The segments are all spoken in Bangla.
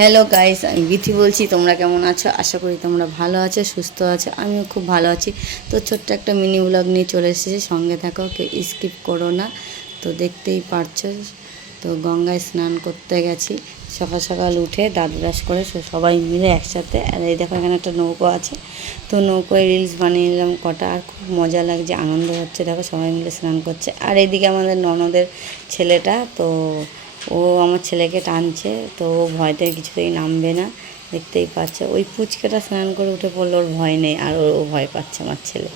হ্যালো গাইস আমি বিথি বলছি। তোমরা কেমন আছো? আশা করি তোমরা ভালো আছো, সুস্থ আছো। আমিও খুব ভালো আছি। তো ছোট্ট একটা মিনি ব্লগ নিয়ে চলে এসেছি। সঙ্গে থাকো, কেউ স্কিপ করো না। তো দেখতেই পারছ, তো গঙ্গায় স্নান করতে গেছি। সকাল সকাল উঠে দাঁত ব্রাশ করে সবাই মিলে একসাথে। আর এই দেখো, এখানে একটা নৌকো আছে। তো নৌকোয় রিলস বানিয়ে নিলাম কটা। আর খুব মজা লাগছে আনন্দ হচ্ছে। দেখো, সবাই মিলে স্নান করছে। আর এইদিকে আমাদের ননদের ছেলেটা, তো ও আমার ছেলেকে টানছে, তো ও ভয়তে কিছুতেই নামবে না, দেখতেই পাচ্ছে। ওই পুচকেটা স্নান করে উঠে পড়ল ওর ভয় নেই, আর ও ভয় পাচ্ছে আমার ছেলে।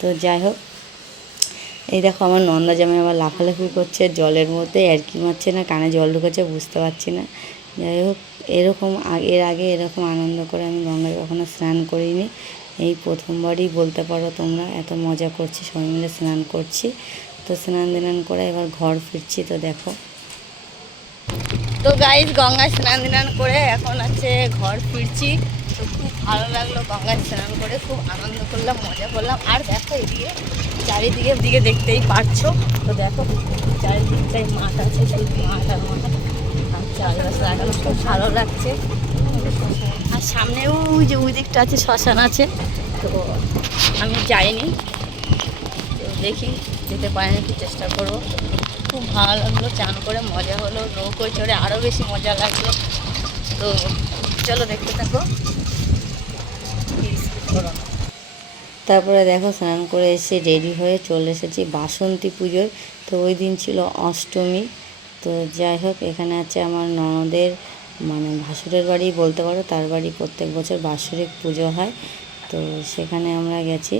তো যাই হোক, এই দেখো আমার নন্দা জামাই আবার লাফালাফি করছে জলের মধ্যে আর কি মারছে না, কানে জল ঢুকেছে, বুঝতে পারছি না। যাই হোক, এরকম এর আগে এরকম আনন্দ করে আমি গঙ্গায় কখনো স্নান করিনি। এই প্রথমবারই বলতে পারো তোমরা, এত মজা করছি, সবাই মিলে স্নান করছি। তো স্নান দিনান করে এবার ঘর ফিরছি, তো দেখো। তো গাইজ গঙ্গায় স্নান দিনান করে এখন আছে ঘর ফিরছি। তো খুব ভালো লাগল গঙ্গায় স্নান করে, খুব আনন্দ করলাম, মজা করলাম। আর দেখো এদিকে, চারিদিকে দিকে দেখতেই পারছ। তো দেখো, চারিদিকটাই মাঠ আছে সেই মাঠ আর মাঠ। আর খুব ভালো লাগছে। আর সামনেও ওই যে ওই দিকটা আছে, শ্মশান আছে। তো আমি যাইনি। দেখি, যেতে পারি নাকি, চেষ্টা করব। খুব ভালো লাগল, চান করে মজা হলো নৌকোয় চড়ে আরও বেশি মজা লাগল। তো চলো দেখতে থাকো। তারপরে দেখো, স্নান করে এসে রেডি হয়ে চলে এসেছি বাসন্তী পুজোয় তো ওই দিন ছিল অষ্টমী। তো যাই হোক, এখানে আছে আমার ননদের মানে ভাসুরের বাড়ি বলতে পারো, তার বাড়ি প্রত্যেক বছর বাৎসরিক পুজো হয়। তো সেখানে আমরা গেছি।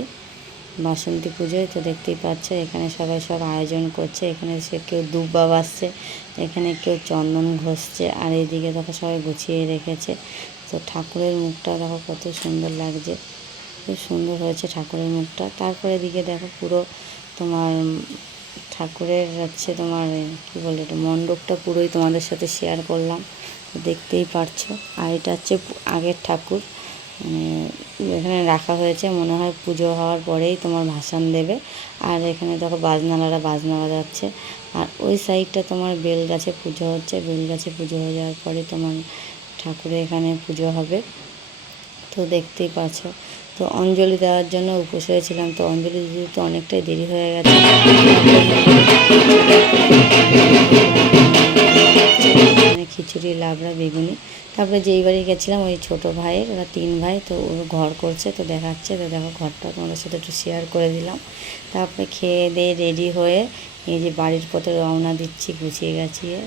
বাসন্তী পুজোয় তো দেখতেই পাচ্ছ, এখানে সবাই সব আয়োজন করছে, এখানে সে কেউ দুব্বা বাসছে এখানে কেউ চন্দন ঘষছে, আর এইদিকে দেখো সবাই গুছিয়ে রেখেছে। তো ঠাকুরের মুখটা দেখো কত সুন্দর লাগছে, খুব সুন্দর হয়েছে ঠাকুরের মুখটা। তারপরে এদিকে দেখো পুরো তোমার ঠাকুরের হচ্ছে তোমার, কি বলে এটা, মণ্ডপটা পুরোই তোমাদের সাথে শেয়ার করলাম দেখতেই পারছ। আর এটা হচ্ছে আগের ঠাকুর মানে এখানে রাখা হয়েছে। মনে হয় পুজো হওয়ার পরেই তোমার ভাসান দেবে। আর এখানে দেখো বাজনালারা বাজনা বাজাচ্ছে আর ওই সাইডটা তোমার বেল গাছে পুজো হচ্ছে। বেল গাছে পুজো হয়ে যাওয়ার পরে তোমার ঠাকুরের এখানে পুজো হবে। তো দেখতেই পাচ্ছ। তো অঞ্জলি দেওয়ার জন্য উপোস হয়েছিলাম। তো অঞ্জলি দিতে তো অনেকটাই দেরি হয়ে গেছে। খিচুড়ি, লাবড়া, বেগুনি তারপরে যেই বাড়ি গেছিলাম, ওই ছোট ভাইয়ের, ওরা তিন ভাই, তো ওর ঘর করছে, তো দেখাচ্ছে, তো দেখো ঘরটা তোমাদের সাথে একটু শেয়ার করে দিলাম। তারপরে খেয়ে দিয়ে রেডি হয়ে এই যে বাড়ির পথে রওনা দিচ্ছি, গুছিয়ে গাছিয়ে,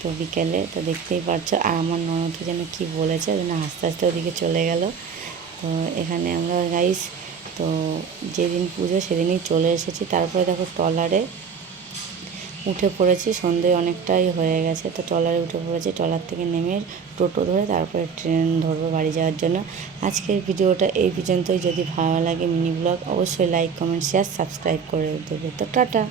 তো বিকেলে, তো দেখতেই পারছ আর আমার ননদ যেন কি বলেছে, যেন আস্তে আস্তে ওদিকে চলে গেল। তো এখানে আমরা গাইস তো যেদিন পুজো সেদিনই চলে এসেছি। তারপরে দেখো ট্রলারে উঠে পড়েছি, সন্ধে অনেকটাই হয়ে গেছে। তো ট্রলারে উঠে পড়েছি, ট্রলার থেকে নেমে টোটো ধরে তারপরে ট্রেন ধরবো বাড়ি যাওয়ার জন্য। আজকের ভিডিওটা এই পর্যন্তই। যদি ভালো লাগে মিনি ব্লগ, অবশ্যই লাইক কমেন্ট শেয়ার সাবস্ক্রাইব করে দেবে। তো টাটা!